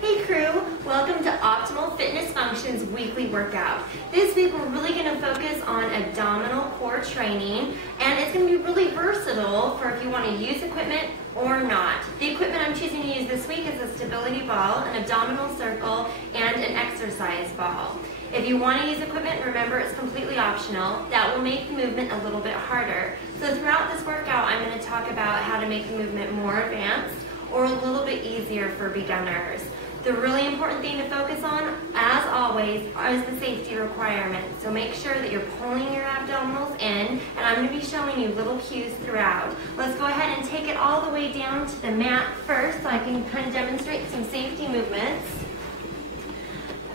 Hey crew, welcome to Optimal Fitness Functions weekly workout. This week we're really going to focus on abdominal core training, and it's going to be really versatile for if you want to use equipment or not. The equipment I'm choosing to use this week is a stability ball, an abdominal circle, and an exercise ball. If you want to use equipment, remember it's completely optional. That will make the movement a little bit harder. So throughout this workout, I'm going to talk about how to make the movement more advanced or a little bit easier for beginners. The really important thing to focus on, as always, is the safety requirements. So make sure that you're pulling your abdominals in, and I'm going to be showing you little cues throughout. Let's go ahead and take it all the way down to the mat first so I can kind of demonstrate some safety movements.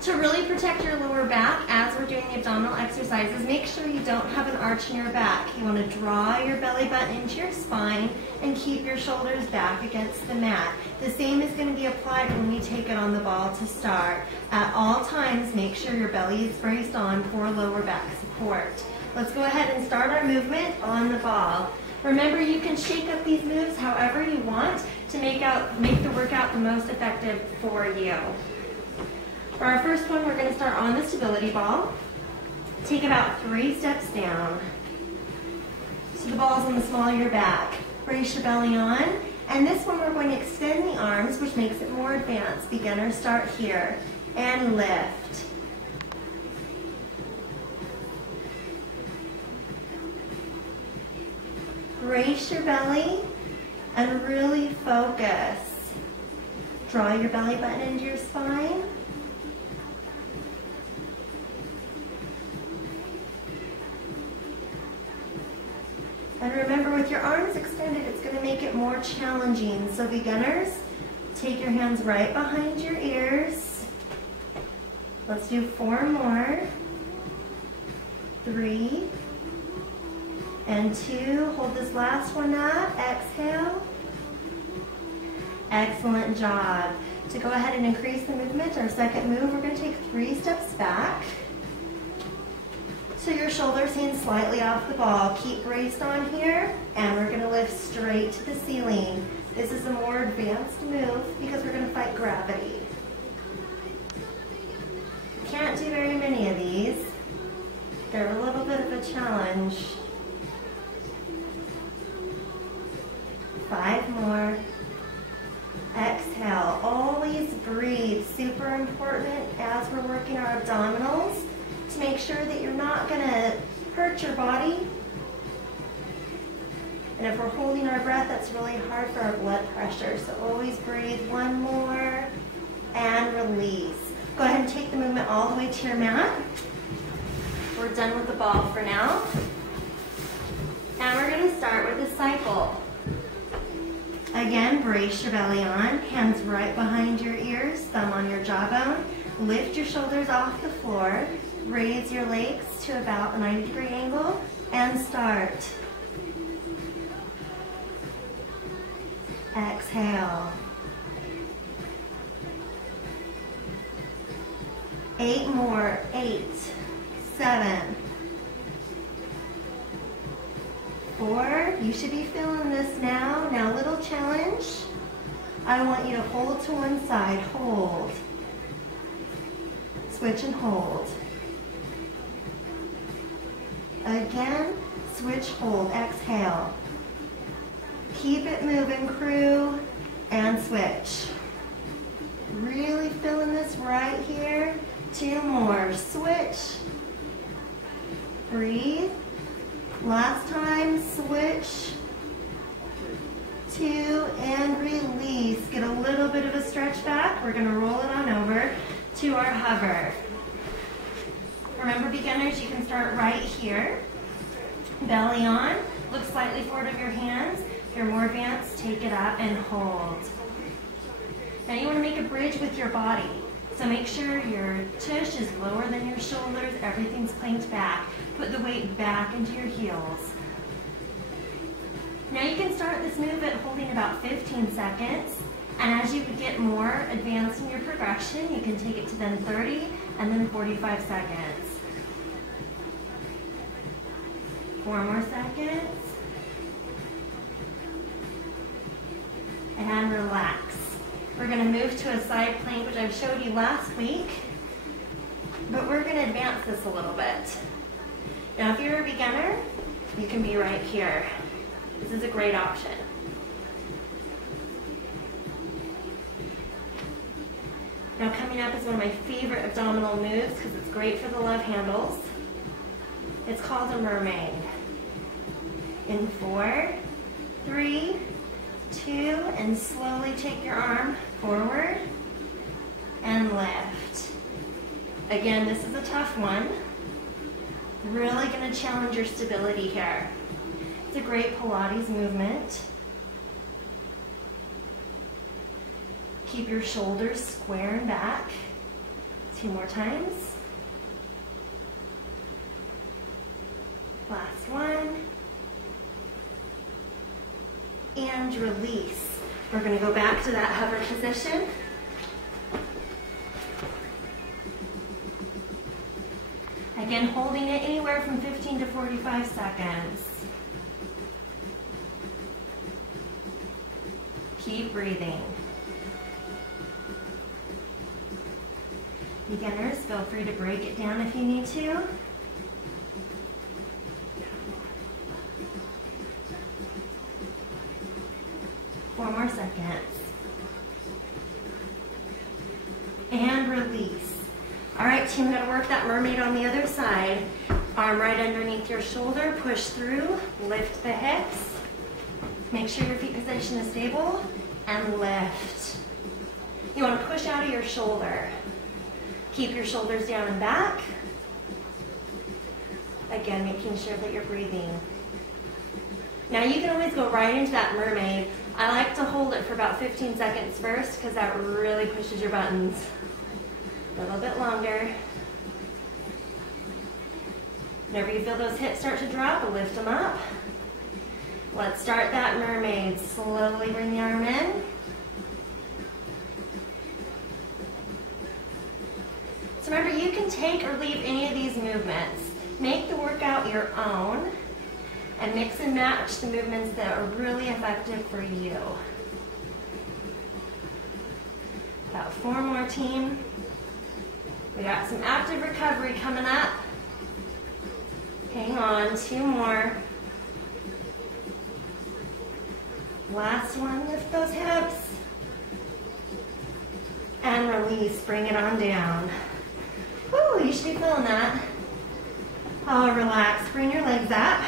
To really protect your lower back as we're doing the abdominal exercises, make sure you don't have an arch in your back. You want to draw your belly button into your spine and keep your shoulders back against the mat. The same is going to be applied when we take it on the ball to start. At all times, make sure your belly is braced on for lower back support. Let's go ahead and start our movement on the ball. Remember, you can shake up these moves however you want to make the workout the most effective for you. For our first one, we're going to start on the stability ball. Take about 3 steps down. So the ball's on the small of your back. Brace your belly on. And this one, we're going to extend the arms, which makes it more advanced. Beginners start here. And lift. Brace your belly and really focus. Draw your belly button into your spine. And remember, with your arms extended, it's going to make it more challenging. So beginners, take your hands right behind your ears. Let's do 4 more. 3 and 2. Hold this last one up. Exhale. Excellent job. To go ahead and increase the movement, our second move, we're going to take 3 steps back. So your shoulders hang slightly off the ball. Keep braced on here, and we're going to lift straight to the ceiling. This is a more advanced move because we're going to fight gravity. Can't do very many of these. They're a little bit of a challenge. 5 more. Exhale. Always breathe. Super important as we're working our abdominals, to make sure that you're not going to hurt your body. And if we're holding our breath, that's really hard for our blood pressure. So always breathe. 1 more and release. Go ahead and take the movement all the way to your mat. We're done with the ball for now. Now we're going to start with a cycle. Again, brace your belly on, hands right behind your ears, thumb on your jawbone. Lift your shoulders off the floor. Raise your legs to about a 90-degree angle and start. Exhale. 8 more. 8, 7, 4. You should be feeling this now. Now, little challenge. I want you to hold to one side. Hold. Switch and hold. Again, switch, hold, exhale. Keep it moving, crew, and switch. Really feeling this right here. 2 more, switch. Breathe. Last time, switch. 2, and release. Get a little bit of a stretch back. We're going to roll it on over to our hover. Remember, beginners, you can start right here. Belly on. Look slightly forward of your hands. If you're more advanced, take it up and hold. Now you want to make a bridge with your body. So make sure your tush is lower than your shoulders. Everything's planked back. Put the weight back into your heels. Now you can start this move at holding about 15 seconds. And as you get more advanced in your progression, you can take it to then 30 and then 45 seconds. 4 more seconds. And relax. gonna move to a side plank, which I showed you last week, but we're gonna advance this a little bit. Now, if you're a beginner, you can be right here. This is a great option. Now, coming up is one of my favorite abdominal moves because it's great for the love handles. It's called a mermaid. In 4, 3, 2, and slowly take your arm forward and lift. Again, this is a tough one. Really going to challenge your stability here. It's a great Pilates movement. Keep your shoulders square and back. 2 more times. Last one. And release. We're going to go back to that hover position. Again, holding it anywhere from 15 to 45 seconds. Keep breathing. Beginners, feel free to break it down if you need to. Four more seconds. And release. All right, team, we're gonna work that mermaid on the other side. Arm right underneath your shoulder, push through, lift the hips. Make sure your feet position is stable, and lift. You wanna push out of your shoulder. Keep your shoulders down and back. Again, making sure that you're breathing. Now you can always go right into that mermaid. I like to hold it for about 15 seconds first because that really pushes your buttons. A little bit longer. Whenever you feel those hips start to drop, lift them up. Let's start that mermaid. Slowly bring the arm in. So remember, you can take or leave any of these movements. Make the workout your own and mix and match the movements that are really effective for you. About 4 more, team. We got some active recovery coming up. Hang on, 2 more. Last one, lift those hips. And release, bring it on down. Woo, you should be feeling that. Oh, relax, bring your legs up.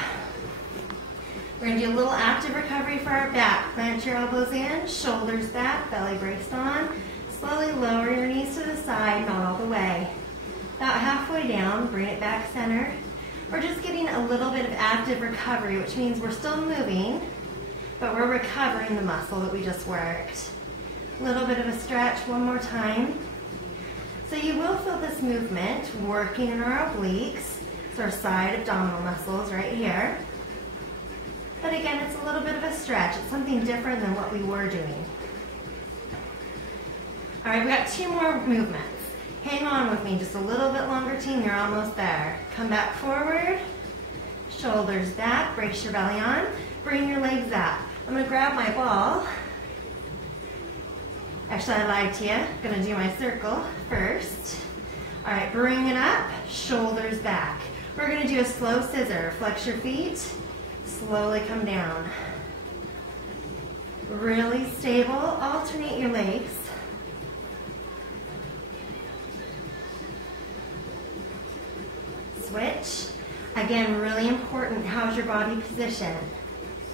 We're gonna do a little active recovery for our back. Plant your elbows in, shoulders back, belly braced on. Slowly lower your knees to the side, not all the way. About halfway down, bring it back center. We're just getting a little bit of active recovery, which means we're still moving, but we're recovering the muscle that we just worked. A little bit of a stretch, one more time. So you will feel this movement working in our obliques. It's our side abdominal muscles right here. But again, it's a little bit of a stretch. It's something different than what we were doing. All right, we got 2 more movements. Hang on with me just a little bit longer, team. You're almost there. Come back forward, shoulders back, brace your belly on, bring your legs up. I'm gonna grab my ball. Actually, I lied to you. I'm gonna do my circle first. All right, bring it up, shoulders back. We're gonna do a slow scissor. Flex your feet, slowly come down. Really stable, alternate your legs. Switch. Again, really important, how's your body positioned?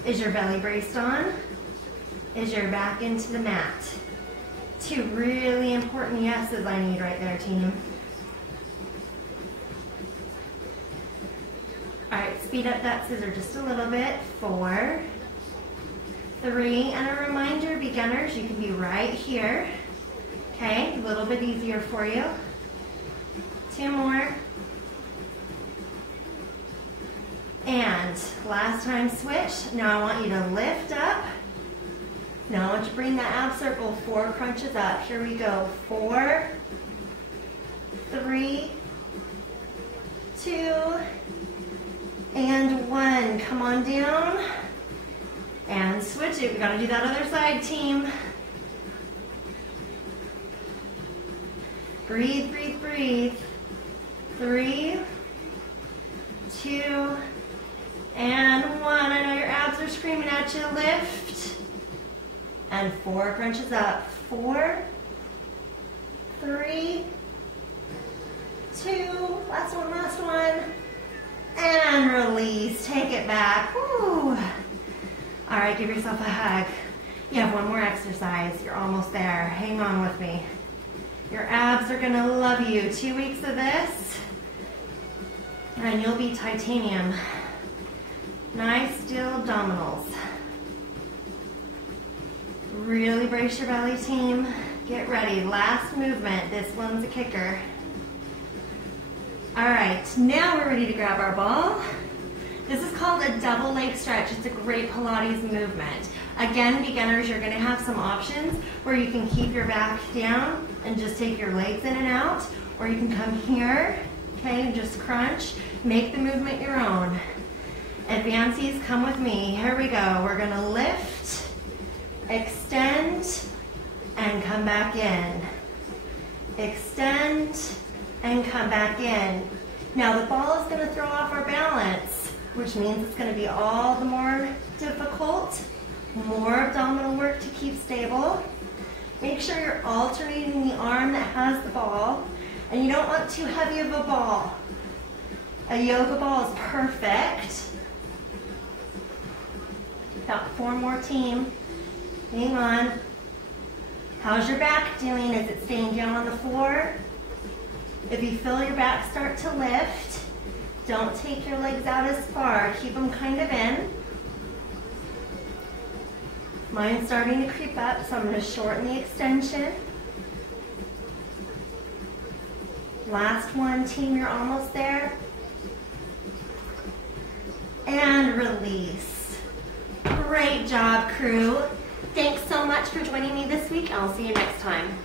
Is your belly braced on? Is your back into the mat? 2 really important yeses I need right there, team. All right, speed up that scissor just a little bit. 4, 3, and a reminder, beginners, you can be right here. Okay, a little bit easier for you. 2 more. And last time, switch. Now I want you to lift up. Now I want you to bring that ab circle 4 crunches up. Here we go. 4, 3, 2, and 1. Come on down. And switch it. We gotta do that other side, team. Breathe, breathe, breathe. 3, 2, and 1. I know your abs are screaming at you. Lift. And 4 crunches up. 4, 3, 2, last one. And release. Take it back. Woo. All right, give yourself a hug. You have one more exercise. You're almost there. Hang on with me. Your abs are gonna love you. 2 weeks of this, and you'll be titanium. Nice still abdominals. Really brace your belly, team. Get ready. Last movement. This one's a kicker. All right, now we're ready to grab our ball. This is called a double leg stretch. It's a great Pilates movement. Again, beginners, you're gonna have some options where you can keep your back down and just take your legs in and out, or you can come here, okay, and just crunch. Make the movement your own. Advancees, come with me. Here we go. We're gonna lift, extend, and come back in. Extend, and come back in. Now the ball is gonna throw off our balance, which means it's gonna be all the more difficult. More abdominal work to keep stable. Make sure you're alternating the arm that has the ball, and you don't want too heavy of a ball. A yoga ball is perfect. Got 4 more, team. Hang on. How's your back doing? Is it staying down on the floor? If you feel your back start to lift, don't take your legs out as far. Keep them kind of in. Mine's starting to creep up, so I'm going to shorten the extension. Last one, team, you're almost there. And release. Great job, crew. Thanks so much for joining me this week. I'll see you next time.